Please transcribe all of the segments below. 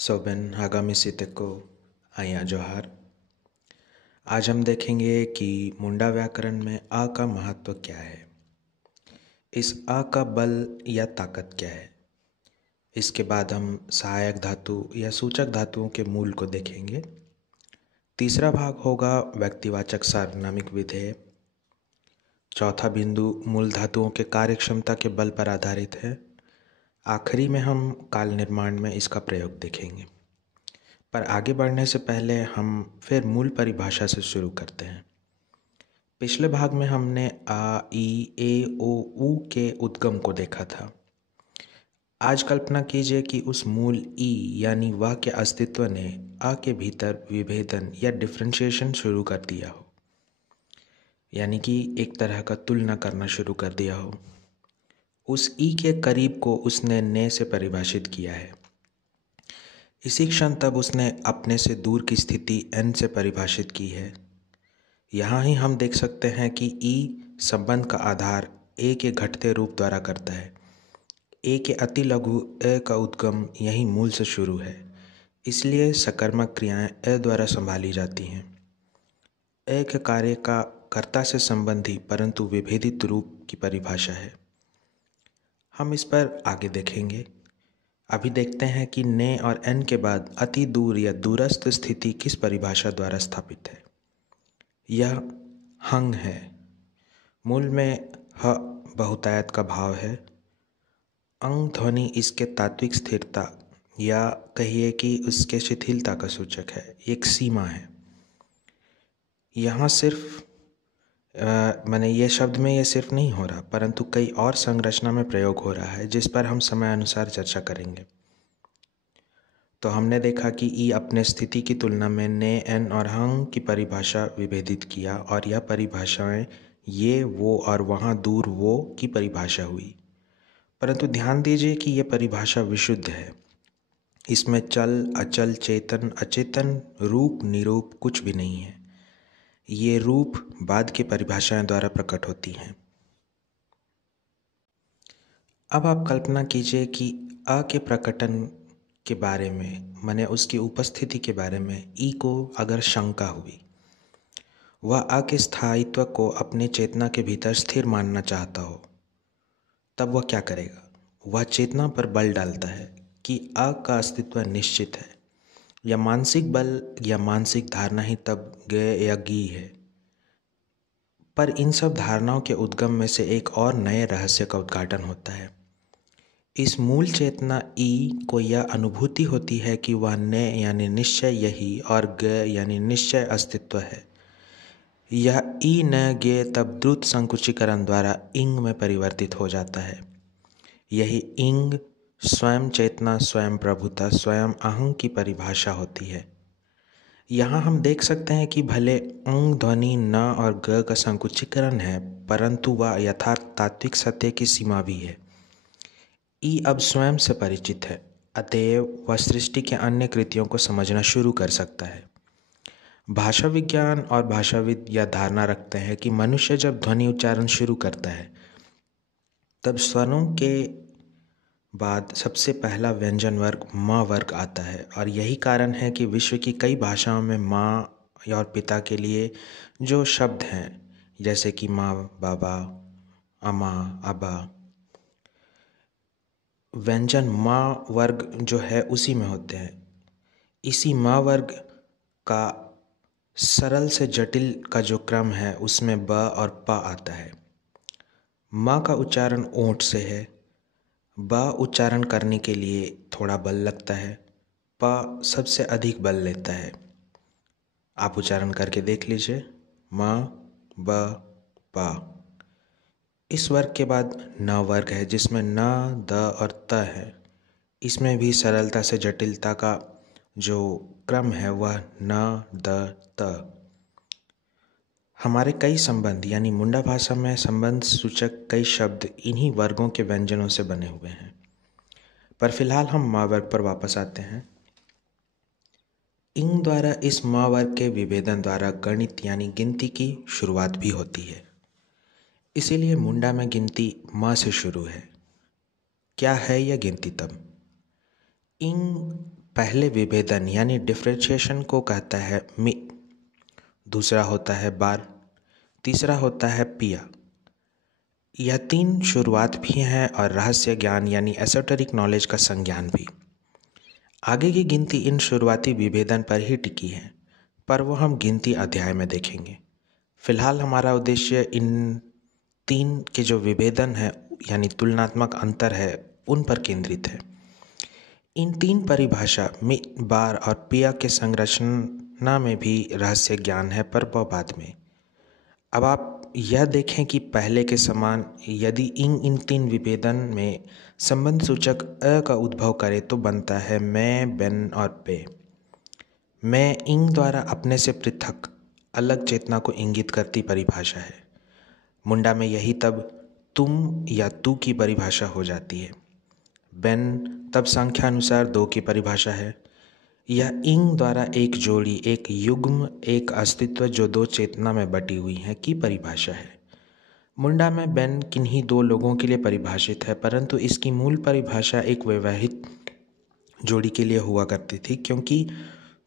सोबिन आगामी सीते को आया जोहार। आज हम देखेंगे कि मुंडा व्याकरण में आ का महत्व क्या है, इस आ का बल या ताकत क्या है। इसके बाद हम सहायक धातु या सूचक धातुओं के मूल को देखेंगे। तीसरा भाग होगा व्यक्तिवाचक सार्वनामिक विधेय। चौथा बिंदु मूल धातुओं के कार्यक्षमता के बल पर आधारित है। आखिरी में हम काल निर्माण में इसका प्रयोग देखेंगे। पर आगे बढ़ने से पहले हम फिर मूल परिभाषा से शुरू करते हैं। पिछले भाग में हमने आ, ई, ए, ओ, ऊ के उद्गम को देखा था। आज कल्पना कीजिए कि उस मूल ई यानी वाह के अस्तित्व ने आ के भीतर विभेदन या डिफ्रेंशिएशन शुरू कर दिया हो, यानी कि एक तरह का तुलना करना शुरू कर दिया हो। उस ई के करीब को उसने ने से परिभाषित किया है। इसी क्षण तब उसने अपने से दूर की स्थिति n से परिभाषित की है। यहाँ ही हम देख सकते हैं कि ई संबंध का आधार ए के घटते रूप द्वारा करता है। ए के अति लघु ए का उद्गम यही मूल से शुरू है, इसलिए सकर्मक क्रियाएं ए द्वारा संभाली जाती हैं। ए के कार्य का कर्ता से संबंधी परंतु विभेदित रूप की परिभाषा है। हम इस पर आगे देखेंगे। अभी देखते हैं कि ने और एन के बाद अति दूर या दूरस्थ स्थिति किस परिभाषा द्वारा स्थापित है। यह हंग है। मूल में ह बहुतायत का भाव है। अंग ध्वनि इसके तात्विक स्थिरता या कहिए कि उसके शिथिलता का सूचक है, एक सीमा है। यहाँ सिर्फ मैंने ये शब्द में ये सिर्फ नहीं हो रहा, परंतु कई और संरचना में प्रयोग हो रहा है, जिस पर हम समय अनुसार चर्चा करेंगे। तो हमने देखा कि ई अपने स्थिति की तुलना में ने, एन और हंग की परिभाषा विभेदित किया और यह परिभाषाएं ये, वो और वहाँ दूर वो की परिभाषा हुई। परंतु ध्यान दीजिए कि यह परिभाषा विशुद्ध है। इसमें चल, अचल, चेतन, अचेतन, रूप, निरूप कुछ भी नहीं है। ये रूप बाद की परिभाषाएं द्वारा प्रकट होती हैं। अब आप कल्पना कीजिए कि अ के प्रकटन के बारे में, माने उसकी उपस्थिति के बारे में ई को अगर शंका हुई, वह अ के स्थायित्व को अपने चेतना के भीतर स्थिर मानना चाहता हो, तब वह क्या करेगा? वह चेतना पर बल डालता है कि अ का अस्तित्व निश्चित है। यह मानसिक बल या मानसिक धारणा ही तब ग या गी है। पर इन सब धारणाओं के उद्गम में से एक और नए रहस्य का उद्घाटन होता है। इस मूल चेतना ई को यह अनुभूति होती है कि वह ने यानी निश्चय यही और ग यानी निश्चय अस्तित्व है। यह ई न गे तब द्रुत संकुचीकरण द्वारा इंग में परिवर्तित हो जाता है। यही इंग स्वयं चेतना, स्वयं प्रभुता, स्वयं अहं की परिभाषा होती है। यहाँ हम देख सकते हैं कि भले अंग ध्वनि न और ग का संकुचीकरण है, परंतु वह यथार्थ तात्विक सत्य की सीमा भी है। ई अब स्वयं से परिचित है, अतएव वह सृष्टि के अन्य कृतियों को समझना शुरू कर सकता है। भाषा विज्ञान और भाषाविद यह धारणा रखते हैं कि मनुष्य जब ध्वनि उच्चारण शुरू करता है, तब स्वरों के बाद सबसे पहला व्यंजन वर्ग माँ वर्ग आता है। और यही कारण है कि विश्व की कई भाषाओं में माँ और पिता के लिए जो शब्द हैं, जैसे कि माँ, बाबा, अम्मा, अबा, व्यंजन माँ वर्ग जो है उसी में होते हैं। इसी माँ वर्ग का सरल से जटिल का जो क्रम है, उसमें ब और प आता है। माँ का उच्चारण ओंठ से है। ब उच्चारण करने के लिए थोड़ा बल लगता है। प सबसे अधिक बल लेता है। आप उच्चारण करके देख लीजिए, म, ब, प। इस वर्ग के बाद न वर्ग है, जिसमें न, द और त है। इसमें भी सरलता से जटिलता का जो क्रम है वह न, द, त। हमारे कई संबंध यानी मुंडा भाषा में संबंध सूचक कई शब्द इन्हीं वर्गों के व्यंजनों से बने हुए हैं। पर फिलहाल हम माँ वर्ग पर वापस आते हैं। इंग द्वारा इस माँ वर्ग के विभेदन द्वारा गणित यानी गिनती की शुरुआत भी होती है। इसीलिए मुंडा में गिनती माँ से शुरू है। क्या है यह गिनती तब? इंग पहले विभेदन यानी डिफरेंशिएशन को कहता है मी, दूसरा होता है बार, तीसरा होता है पिया। यह तीन शुरुआत भी हैं और रहस्य ज्ञान यानी एसोटेरिक नॉलेज का संज्ञान भी। आगे की गिनती इन शुरुआती विभेदन पर ही टिकी है, पर वो हम गिनती अध्याय में देखेंगे। फिलहाल हमारा उद्देश्य इन तीन के जो विभेदन है यानी तुलनात्मक अंतर है उन पर केंद्रित है। इन तीन परिभाषा में बार और पिया के संरचना में भी रहस्य ज्ञान है, पर वह बाद में। अब आप यह देखें कि पहले के समान यदि इन तीन विभेदन में संबंध सूचक अ का उद्भव करे तो बनता है मैं, बेन और पे। मैं इंग द्वारा अपने से पृथक अलग चेतना को इंगित करती परिभाषा है। मुंडा में यही तब तुम या तू की परिभाषा हो जाती है। बेन तब संख्या अनुसार दो की परिभाषा है। यह इंग द्वारा एक जोड़ी, एक युग्म, एक अस्तित्व जो दो चेतना में बटी हुई है की परिभाषा है। मुंडा में बेन किन्हीं दो लोगों के लिए परिभाषित है, परंतु इसकी मूल परिभाषा एक वैवाहिक जोड़ी के लिए हुआ करती थी, क्योंकि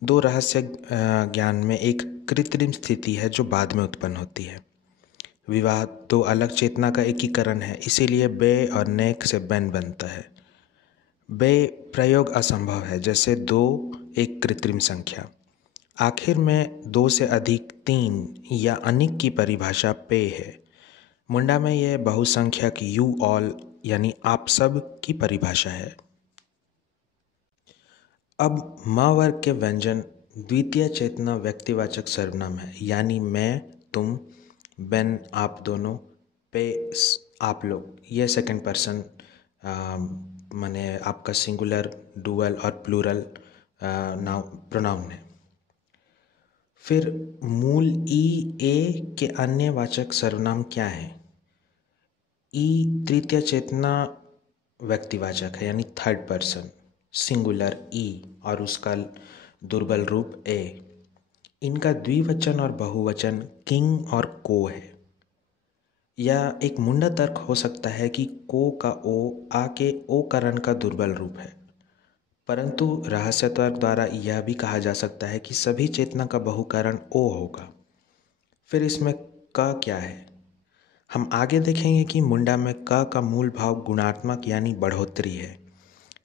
दो रहस्य ज्ञान में एक कृत्रिम स्थिति है जो बाद में उत्पन्न होती है। विवाह दो अलग चेतना का एकीकरण है, इसीलिए बे और नेक से बेन बनता है। बे प्रयोग असंभव है, जैसे दो एक कृत्रिम संख्या। आखिर में दो से अधिक, तीन या अनेक की परिभाषा पे है। मुंडा में यह बहुसंख्यक यू ऑल यानी आप सब की परिभाषा है। अब माँ वर्ग के व्यंजन द्वितीय चेतना व्यक्तिवाचक सर्वनाम है, यानी मैं, तुम, बेन आप दोनों, पे आप लोग। ये सेकंड पर्सन माने आपका सिंगुलर, डुअल और प्लूरल प्रोनाउन है। फिर मूल ई ए के अन्य वाचक सर्वनाम क्या है? ई तृतीय चेतना व्यक्तिवाचक है, यानी थर्ड पर्सन, सिंगुलर ई और उसका दुर्बल रूप ए। इनका द्विवचन और बहुवचन किंग और को है। यह एक मुंडा तर्क हो सकता है कि को का ओ आके ओ करण का दुर्बल रूप है, परंतु रहस्य तर्क द्वारा यह भी कहा जा सकता है कि सभी चेतना का बहुकरण ओ होगा। फिर इसमें क क्या है? हम आगे देखेंगे कि मुंडा में क का मूल भाव गुणात्मक यानी बढ़ोतरी है,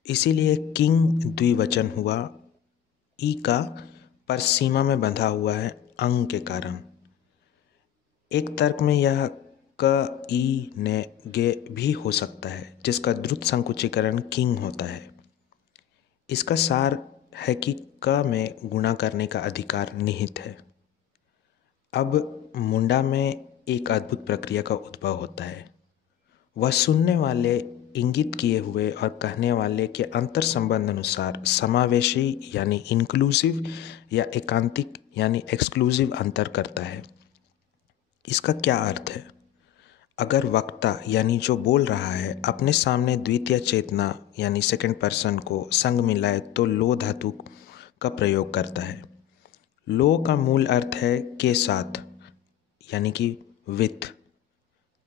इसीलिए किंग द्विवचन हुआ ई का, पर सीमा में बंधा हुआ है अंग के कारण। एक तर्क में यह क ई ने गे भी हो सकता है, जिसका द्रुत संकुचीकरण किंग होता है। इसका सार है कि क में गुणा करने का अधिकार निहित है। अब मुंडा में एक अद्भुत प्रक्रिया का उद्भव होता है। वह सुनने वाले इंगित किए हुए और कहने वाले के अंतर संबंध अनुसार समावेशी यानी इंक्लूसिव या एकांतिक यानी एक्सक्लूसिव अंतर करता है। इसका क्या अर्थ है? अगर वक्ता यानी जो बोल रहा है अपने सामने द्वितीय चेतना यानी सेकंड पर्सन को संग मिलाए तो लो धातु का प्रयोग करता है। लो का मूल अर्थ है के साथ यानी कि विथ।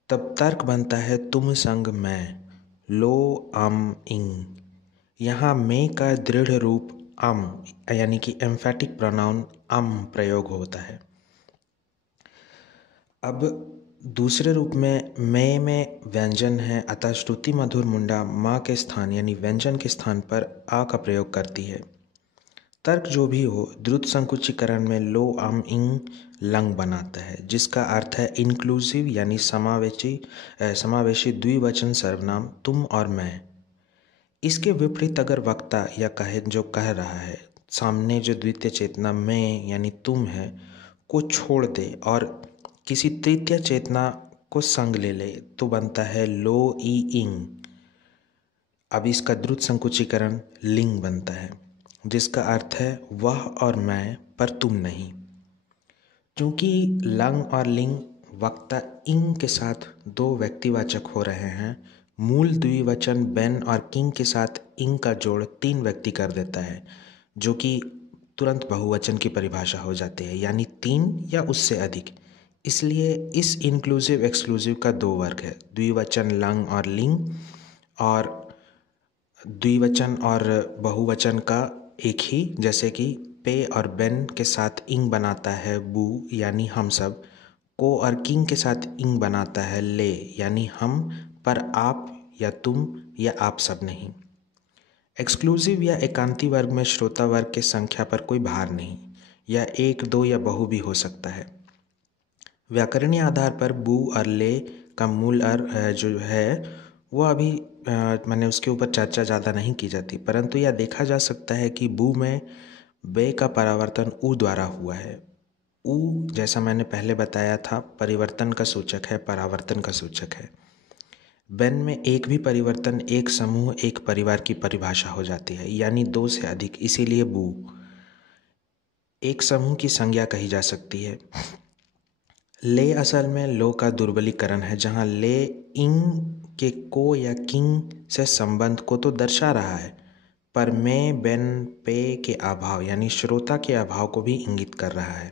तब तर्क बनता है तुम संग मैं, लो अम इंग। यहाँ में का दृढ़ रूप अम यानी कि एम्फेटिक प्रोनाउन अम प्रयोग होता है। अब दूसरे रूप में में व्यंजन है, अतः श्रुति मधुर मुंडा माँ के स्थान यानी व्यंजन के स्थान पर आ का प्रयोग करती है। तर्क जो भी हो, द्रुत संकुचीकरण में लो अम इंग लंग बनाता है, जिसका अर्थ है इंक्लूसिव यानी समावेशी द्विवचन सर्वनाम तुम और मैं। इसके विपरीत अगर वक्ता या कहे जो कह रहा है सामने जो द्वितीय चेतना मैं यानी तुम है को छोड़ दे और किसी तृतीय चेतना को संग ले ले तो बनता है लो ई इंग। अब इसका द्रुत संकुचीकरण लिंग बनता है, जिसका अर्थ है वह और मैं पर तुम नहीं। क्योंकि लंग और लिंग वक्ता इंग के साथ दो व्यक्तिवाचक हो रहे हैं, मूल द्विवचन बेन और किंग के साथ इंग का जोड़ तीन व्यक्ति कर देता है, जो कि तुरंत बहुवचन की परिभाषा हो जाती है, यानी तीन या उससे अधिक। इसलिए इस इंक्लूसिव एक्सक्लूसिव का दो वर्ग है, द्विवचन लंग और लिंग, और द्विवचन और बहुवचन का एक ही, जैसे कि पे और बेन के साथ इंग बनाता है बू यानी हम सब, को और किंग के साथ इंग बनाता है ले यानी हम, पर आप या तुम या आप सब नहीं। एक्सक्लूसिव या एकांती वर्ग में श्रोता वर्ग के संख्या पर कोई भार नहीं, या एक दो या बहु भी हो सकता है। व्याकरणीय आधार पर बू और ले का मूल जो है वो अभी मैंने उसके ऊपर चर्चा ज़्यादा नहीं की जाती, परंतु यह देखा जा सकता है कि बू में बे का परिवर्तन ऊ द्वारा हुआ है। ऊ, जैसा मैंने पहले बताया था, परिवर्तन का सूचक है, परावर्तन का सूचक है। बेन में एक भी परिवर्तन एक समूह एक परिवार की परिभाषा हो जाती है, यानी दो से अधिक, इसीलिए बू एक समूह की संज्ञा कही जा सकती है। ले असल में लो का दुर्बलीकरण है, जहाँ ले इंग के को या किंग से संबंध को तो दर्शा रहा है, पर में बेन पे के अभाव यानी श्रोता के अभाव को भी इंगित कर रहा है।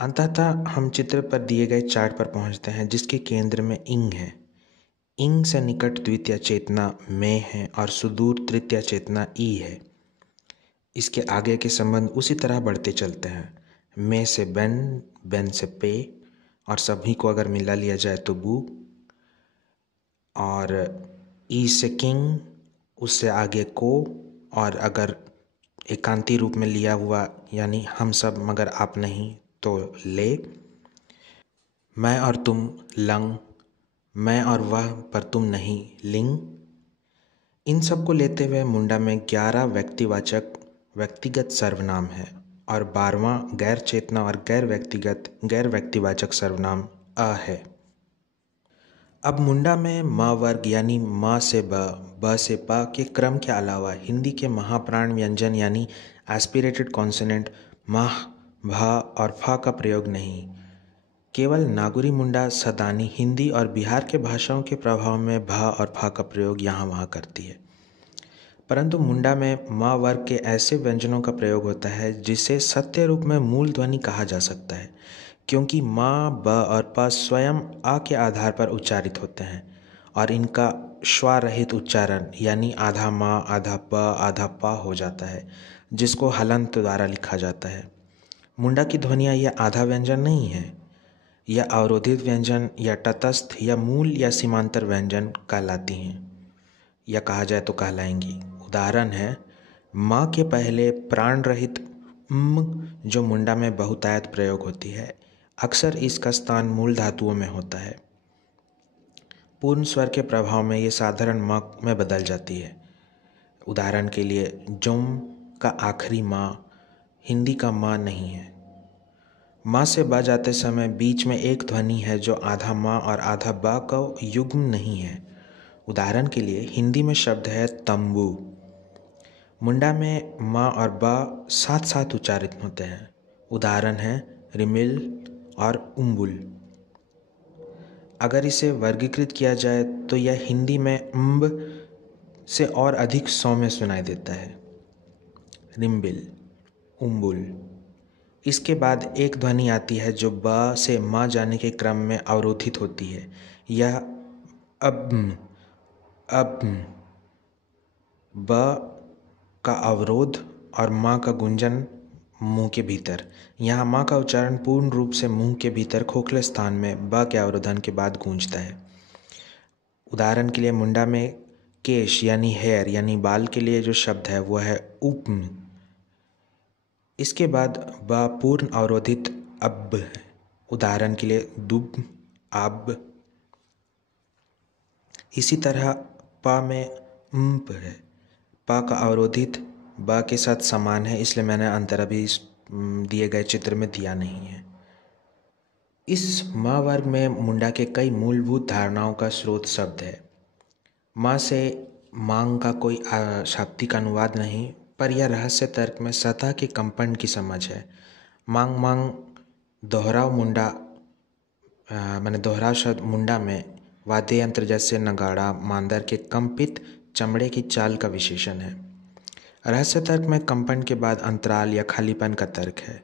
अंततः हम चित्र पर दिए गए चार्ट पर पहुंचते हैं, जिसके केंद्र में इंग है। इंग से निकट द्वितीय चेतना में है और सुदूर तृतीय चेतना ई है। इसके आगे के संबंध उसी तरह बढ़ते चलते हैं, में से बेन, बेन से पे, और सभी को अगर मिला लिया जाए तो बू, और ई से किंग, उससे आगे को, और अगर एकांती रूप में लिया हुआ यानी हम सब मगर आप नहीं तो ले, मैं और तुम लंग, मैं और वह पर तुम नहीं लिंग। इन सब को लेते हुए मुंडा में 11 व्यक्तिवाचक व्यक्तिगत सर्वनाम है और 12वां गैर चेतना और गैर व्यक्तिवाचक सर्वनाम अ है। अब मुंडा में म वर्ग यानी म से ब से प के क्रम के अलावा हिंदी के महाप्राण व्यंजन यानी एस्पिरेटेड कॉन्सोनेंट म, भ और फ का प्रयोग नहीं। केवल नागुरी मुंडा सदानी हिंदी और बिहार के भाषाओं के प्रभाव में भ और फ का प्रयोग यहाँ वहाँ करती है, परंतु मुंडा में म वर्ग के ऐसे व्यंजनों का प्रयोग होता है जिसे सत्य रूप में मूल ध्वनि कहा जा सकता है, क्योंकि म, ब और प स्वयं आ के आधार पर उच्चारित होते हैं और इनका श्वारहित उच्चारण यानी आधा म आधा प आधा प हो जाता है, जिसको हलंत द्वारा लिखा जाता है। मुंडा की ध्वनियाँ यह आधा व्यंजन नहीं है, यह अवरोधित व्यंजन या तटस्थ या मूल या सीमांतर व्यंजन कहलाती हैं, या कहा जाए तो कहलाएंगी। उदाहरण है माँ के पहले प्राण रहित जो मुंडा में बहुतायत प्रयोग होती है, अक्सर इसका स्थान मूल धातुओं में होता है। पूर्ण स्वर के प्रभाव में ये साधारण म में बदल जाती है। उदाहरण के लिए जुम का आखिरी माँ हिंदी का माँ नहीं है। माँ से ब जाते समय बीच में एक ध्वनि है जो आधा माँ और आधा ब का युग्म नहीं है। उदाहरण के लिए हिंदी में शब्द है तंबू। मुंडा में माँ और ब साथ साथ उच्चारित होते हैं। उदाहरण है रिमिल और उम्बुल। अगर इसे वर्गीकृत किया जाए तो यह हिंदी में अम्ब से और अधिक सौम्य सुनाई देता है, रिम्बिल, उम्बुल। इसके बाद एक ध्वनि आती है जो ब से माँ जाने के क्रम में अवरोधित होती है, यह अब ब का अवरोध और माँ का गुंजन मुंह के भीतर। यहाँ माँ का उच्चारण पूर्ण रूप से मुंह के भीतर खोखले स्थान में ब के अवरोधन के बाद गूंजता है। उदाहरण के लिए मुंडा में केश यानी हेयर यानी बाल के लिए जो शब्द है वो है उपम। इसके बाद ब पूर्ण अवरोधित अब है। उदाहरण के लिए दुब, अब। इसी तरह प में उम्प है। प का अवरोधित ब के साथ समान है, इसलिए मैंने अंतर अभी इस दिए गए चित्र में दिया नहीं है। इस म वर्ग में मुंडा के कई मूलभूत धारणाओं का स्रोत शब्द है। माँ से मांग का कोई शाब्दिक अनुवाद नहीं, पर यह रहस्य तर्क में सतह के कंपन की समझ है। मांग मांग दोहराव मुंडा मैंने दोहराव शब्द मुंडा में वाद्य यंत्र जैसे नगाड़ा मांदर के कंपित चमड़े की चाल का विशेषण है। रहस्य तर्क में कंपन के बाद अंतराल या खालीपन का तर्क है।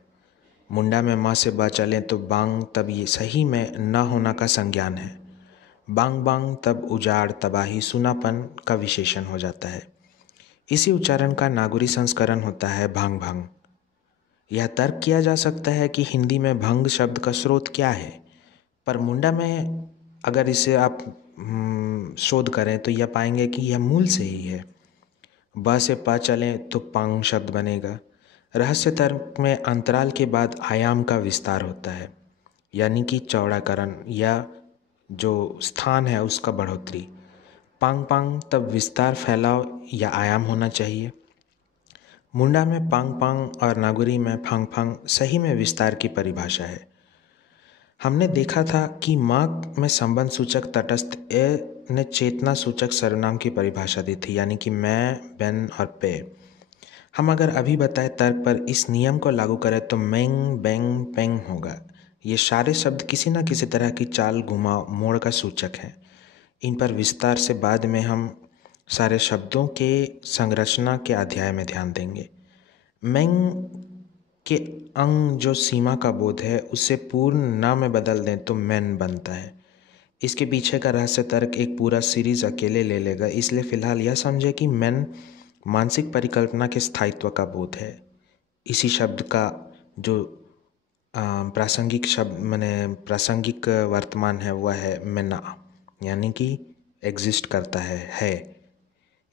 मुंडा में माँ से ब चलें तो बांग तब ये सही में न होना का संज्ञान है। बांग बांग तब उजाड़ तबाही सुनापन का विशेषण हो जाता है। इसी उच्चारण का नागुरी संस्करण होता है भांग भांग। यह तर्क किया जा सकता है कि हिंदी में भंग शब्द का स्रोत क्या है, पर मुंडा में अगर इसे आप शोध करें तो यह पाएंगे कि यह मूल से ही है। ब से प चले तो पांग शब्द बनेगा। रहस्य तर्क में अंतराल के बाद आयाम का विस्तार होता है, यानी कि चौड़ाकरण या जो स्थान है उसका बढ़ोतरी। पांग पांग तब विस्तार, फैलाव या आयाम होना चाहिए। मुंडा में पांग पांग और नागुरी में फांग फांग सही में विस्तार की परिभाषा है। हमने देखा था कि माँ में संबंध सूचक तटस्थ ए ने चेतना सूचक सर्वनाम की परिभाषा दी थी, यानी कि मैं, बेन और पे। हम अगर अभी बताए तर्क पर इस नियम को लागू करें तो मेंग, बेंग, पेंग होगा। ये सारे शब्द किसी न किसी तरह की चाल, घुमाव, मोड़ का सूचक हैं। इन पर विस्तार से बाद में हम सारे शब्दों के संरचना के अध्याय में ध्यान देंगे। मेंग के अंग जो सीमा का बोध है उसे पूर्ण न में बदल दें तो मैन बनता है। इसके पीछे का रहस्य तर्क एक पूरा सीरीज अकेले ले लेगा, इसलिए फिलहाल यह समझे कि मैन मानसिक परिकल्पना के स्थायित्व का बोध है। इसी शब्द का जो प्रासंगिक शब्द प्रासंगिक वर्तमान है वह है मैना, यानी कि एग्जिस्ट करता है।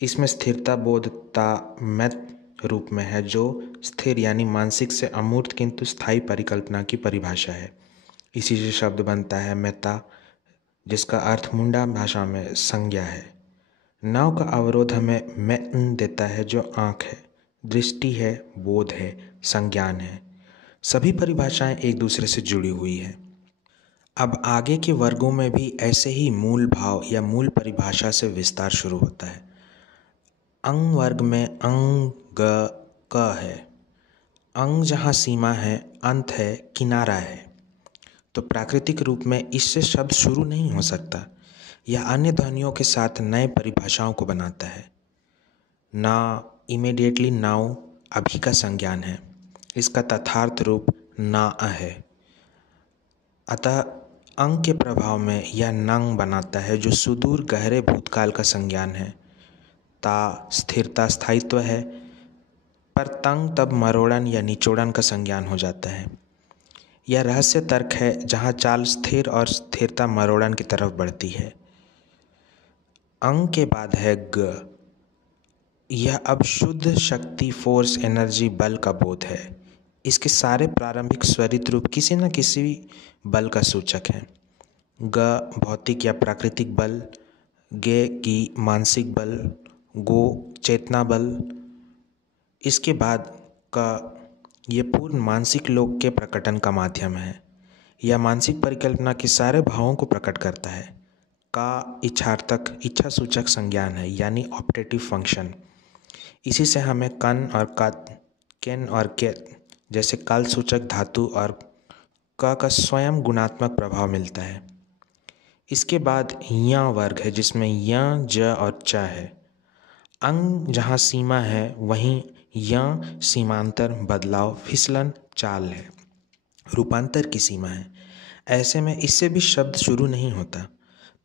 इसमें स्थिरता बोधता मैथ रूप में है, जो स्थिर यानी मानसिक से अमूर्त किंतु स्थायी परिकल्पना की परिभाषा है। इसी से शब्द बनता है मेता, जिसका अर्थ मुंडा भाषा में संज्ञा है। नाव का अवरोध हमें मैन देता है, जो आँख है, दृष्टि है, बोध है, संज्ञान है। सभी परिभाषाएं एक दूसरे से जुड़ी हुई है। अब आगे के वर्गों में भी ऐसे ही मूल भाव या मूल परिभाषा से विस्तार शुरू होता है। अंग वर्ग में अंग, ग, क है। अंग जहाँ सीमा है, अंत है, किनारा है, तो प्राकृतिक रूप में इससे शब्द शुरू नहीं हो सकता। यह अन्य ध्वनियों के साथ नए परिभाषाओं को बनाता है। ना, इमीडिएटली, नाउ अभी का संज्ञान है। इसका तथार्थ रूप ना है। अतः अंग के प्रभाव में यह नंग बनाता है, जो सुदूर गहरे भूतकाल का संज्ञान है। ता स्थिरता, स्थायित्व है, पर तंग तब मरोड़न या निचोड़न का संज्ञान हो जाता है। यह रहस्य तर्क है जहाँ चाल स्थिर और स्थिरता मरोड़न की तरफ बढ़ती है। अंग के बाद है ग। यह अब शुद्ध शक्ति, फोर्स, एनर्जी, बल का बोध है। इसके सारे प्रारंभिक स्वरित रूप किसी न किसी बल का सूचक हैं। ग भौतिक या प्राकृतिक बल, गे की मानसिक बल, गो चेतना बल। इसके बाद का ये पूर्ण मानसिक लोक के प्रकटन का माध्यम है। यह मानसिक परिकल्पना के सारे भावों को प्रकट करता है। का इच्छार्थक, इच्छा सूचक संज्ञान है, यानी ऑप्टेटिव फंक्शन। इसी से हमें कन और कत, केन और के जैसे काल सूचक धातु और का स्वयं गुणात्मक प्रभाव मिलता है। इसके बाद या वर्ग है, जिसमें या, ज और च है। अंग जहाँ सीमा है वहीं या सीमांतर, बदलाव, फिसलन, चाल है, रूपांतर की सीमा है। ऐसे में इससे भी शब्द शुरू नहीं होता,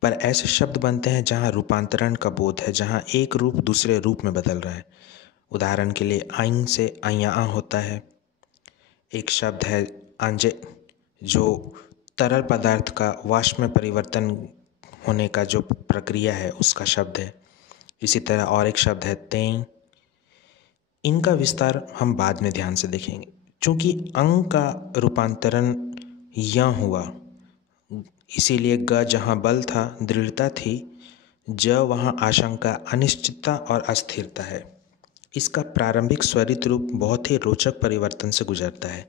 पर ऐसे शब्द बनते हैं जहाँ रूपांतरण का बोध है, जहाँ एक रूप दूसरे रूप में बदल रहा है। उदाहरण के लिए आइन से आया होता है। एक शब्द है आंजे, जो तरल पदार्थ का वाष्प में परिवर्तन होने का जो प्रक्रिया है उसका शब्द है। इसी तरह और एक शब्द है तें। इनका विस्तार हम बाद में ध्यान से देखेंगे। चूँकि अंग का रूपांतरण या हुआ, इसीलिए ग जहाँ बल था, दृढ़ता थी, ज वहाँ आशंका, अनिश्चितता और अस्थिरता है। इसका प्रारंभिक स्वरित रूप बहुत ही रोचक परिवर्तन से गुजरता है।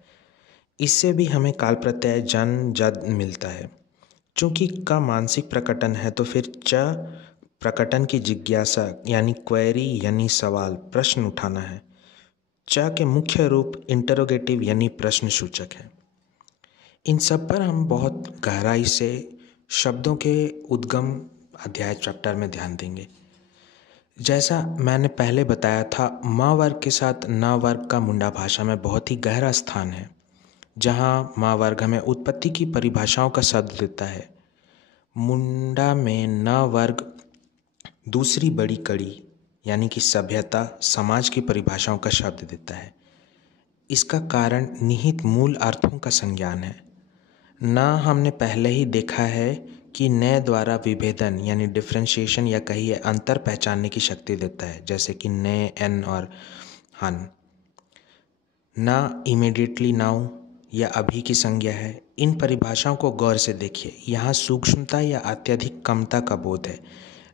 इससे भी हमें काल प्रत्यय जन, जद मिलता है। चूँकि का मानसिक प्रकटन है तो फिर च प्रकटन की जिज्ञासा, यानी क्वेरी, यानी सवाल, प्रश्न उठाना है। च के मुख्य रूप इंटरोगेटिव यानी प्रश्न सूचक है। इन सब पर हम बहुत गहराई से शब्दों के उद्गम अध्याय चैप्टर में ध्यान देंगे। जैसा मैंने पहले बताया था, माँ वर्ग के साथ न वर्ग का मुंडा भाषा में बहुत ही गहरा स्थान है, जहाँ माँ वर्ग हमें उत्पत्ति की परिभाषाओं का शब्द देता है। मुंडा में न वर्ग दूसरी बड़ी कड़ी यानी कि सभ्यता समाज की परिभाषाओं का शब्द देता है। इसका कारण निहित मूल अर्थों का संज्ञान है। ना हमने पहले ही देखा है कि नए द्वारा विभेदन यानी डिफ्रेंशिएशन या कहिए अंतर पहचानने की शक्ति देता है, जैसे कि नए, एन और हन। ना इमीडिएटली नाउ या अभी की संज्ञा है। इन परिभाषाओं को गौर से देखिए, यहाँ सूक्ष्मता या अत्यधिक कमता का बोध है।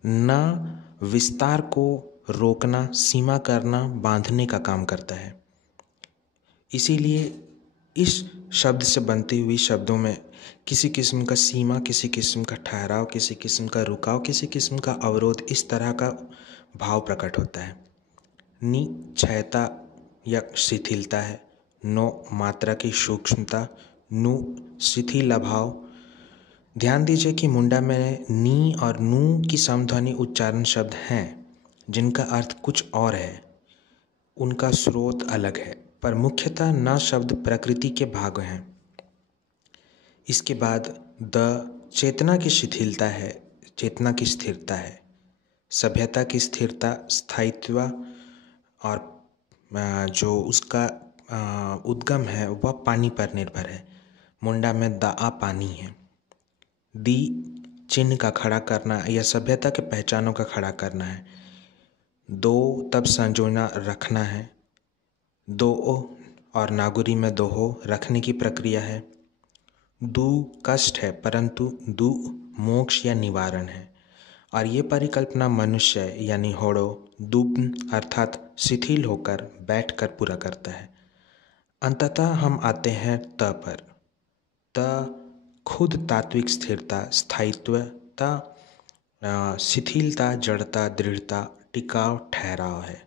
ना विस्तार को रोकना, सीमा करना, बांधने का काम करता है। इसीलिए इस शब्द से बनती हुई शब्दों में किसी किस्म का सीमा, किसी किस्म का ठहराव, किसी किस्म का रुकाव, किसी किस्म का अवरोध, इस तरह का भाव प्रकट होता है। नि क्षयता या शिथिलता है। नो मात्रा की सूक्ष्मता। नु शिथिल अभाव। ध्यान दीजिए कि मुंडा में नी और नू की समध्वनि उच्चारण शब्द हैं जिनका अर्थ कुछ और है, उनका स्रोत अलग है, पर मुख्यतः न शब्द प्रकृति के भाग हैं। इसके बाद द चेतना की शिथिलता है, चेतना की स्थिरता है। सभ्यता की स्थिरता, स्थायित्व और जो उसका उद्गम है वह पानी पर निर्भर है। मुंडा में दा पानी है। दी चिन्ह का खड़ा करना या सभ्यता के पहचानों का खड़ा करना है। दो तब संजोना रखना है। दो और नागुरी में दोहो रखने की प्रक्रिया है। दु कष्ट है, परंतु दु मोक्ष या निवारण है। और ये परिकल्पना मनुष्य यानी होड़ो दुब्न अर्थात शिथिल होकर बैठकर पूरा करता है। अंततः हम आते हैं त पर। त खुद तात्विक स्थिरता, स्थायित्वता, शिथिलता, जड़ता, दृढ़ता, टिकाव, ठहराव है।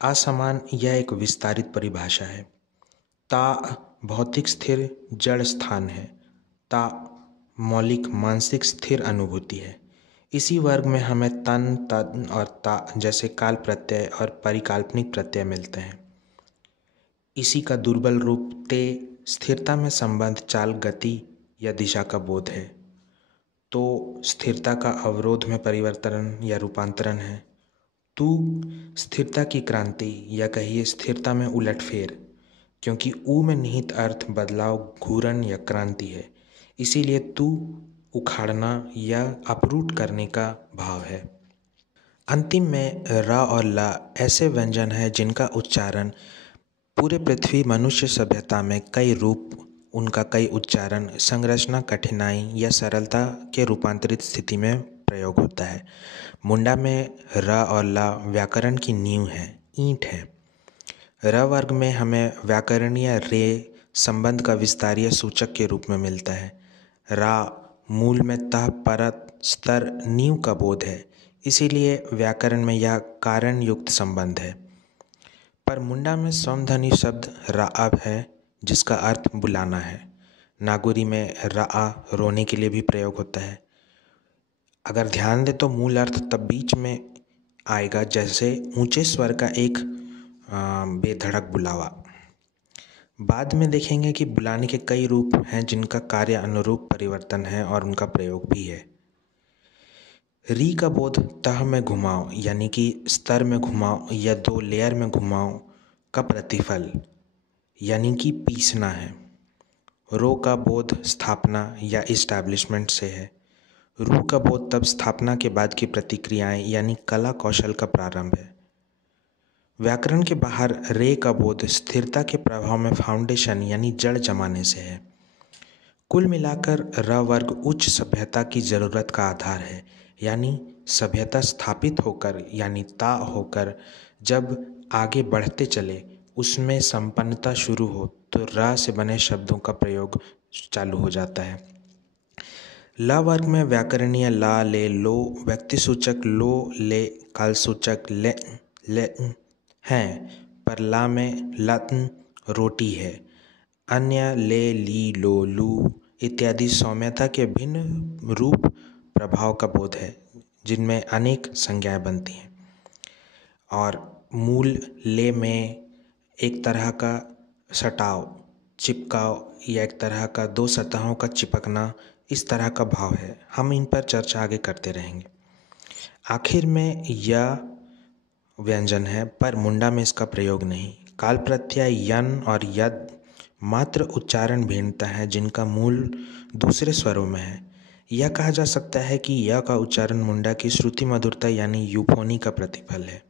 असमान यह एक विस्तारित परिभाषा है। ता भौतिक स्थिर जड़ स्थान है। ता मौलिक मानसिक स्थिर अनुभूति है। इसी वर्ग में हमें तन, तन और ता जैसे काल प्रत्यय और परिकाल्पनिक प्रत्यय मिलते हैं। इसी का दुर्बल रूप ते स्थिरता में संबंध, चाल, गति या दिशा का बोध है। तो स्थिरता का अवरोध में परिवर्तन या रूपांतरण है। तू स्थिरता की क्रांति या कहिए स्थिरता में उलटफेर, क्योंकि ऊ में निहित अर्थ बदलाव, घूर्णन या क्रांति है। इसीलिए तू उखाड़ना या अपरूट करने का भाव है। अंतिम में रा और ला ऐसे व्यंजन हैं जिनका उच्चारण पूरे पृथ्वी मनुष्य सभ्यता में कई रूप, उनका कई उच्चारण, संरचना, कठिनाई या सरलता के रूपांतरित स्थिति में प्रयोग होता है। मुंडा में र और ला व्याकरण की नींव है, ईंट है। र वर्ग में हमें व्याकरणीय रे संबंध का विस्तारीय सूचक के रूप में मिलता है। रा मूल में तह, परत, स्तर, नींव का बोध है, इसीलिए व्याकरण में यह कारण युक्त संबंध है। पर मुंडा में समध्वनि शब्द राअ है जिसका अर्थ बुलाना है। नागुरी में राअ रोने के लिए भी प्रयोग होता है। अगर ध्यान दें तो मूल अर्थ तब बीच में आएगा जैसे ऊंचे स्वर का एक बेधड़क बुलावा। बाद में देखेंगे कि बुलाने के कई रूप हैं जिनका कार्य अनुरूप परिवर्तन है और उनका प्रयोग भी है। री का बोध तह में घुमाव यानी कि स्तर में घुमाव या दो लेयर में घुमाव का प्रतिफल यानी कि पीसना है। रो का बोध स्थापना या इस्टेब्लिशमेंट से है। रू का बोध तब स्थापना के बाद की प्रतिक्रियाएं यानी कला कौशल का प्रारंभ है। व्याकरण के बाहर रे का बोध स्थिरता के प्रभाव में फाउंडेशन यानी जड़ जमाने से है। कुल मिलाकर र वर्ग उच्च सभ्यता की जरूरत का आधार है, यानी सभ्यता स्थापित होकर यानी ता होकर जब आगे बढ़ते चले, उसमें संपन्नता शुरू हो तो र से बने शब्दों का प्रयोग चालू हो जाता है। ला वर्ग में व्याकरणीय ला, ले, लो, व्यक्तिसूचक लो, ले, कालसूचक ले हैं, पर ला में लत्न रोटी है। अन्य ले, ली, लो, लू इत्यादि सौम्यता के भिन्न रूप प्रभाव का बोध है जिनमें अनेक संज्ञाएं बनती हैं। और मूल ले में एक तरह का सटाव, चिपकाव या एक तरह का दो सतहों का चिपकना, इस तरह का भाव है। हम इन पर चर्चा आगे करते रहेंगे। आखिर में या व्यंजन है, पर मुंडा में इसका प्रयोग नहीं। काल प्रत्यय यन और यद मात्र उच्चारण भिन्नता है जिनका मूल दूसरे स्वरों में है। यह कहा जा सकता है कि य का उच्चारण मुंडा की श्रुति मधुरता यानी यूफोनी का प्रतिफल है।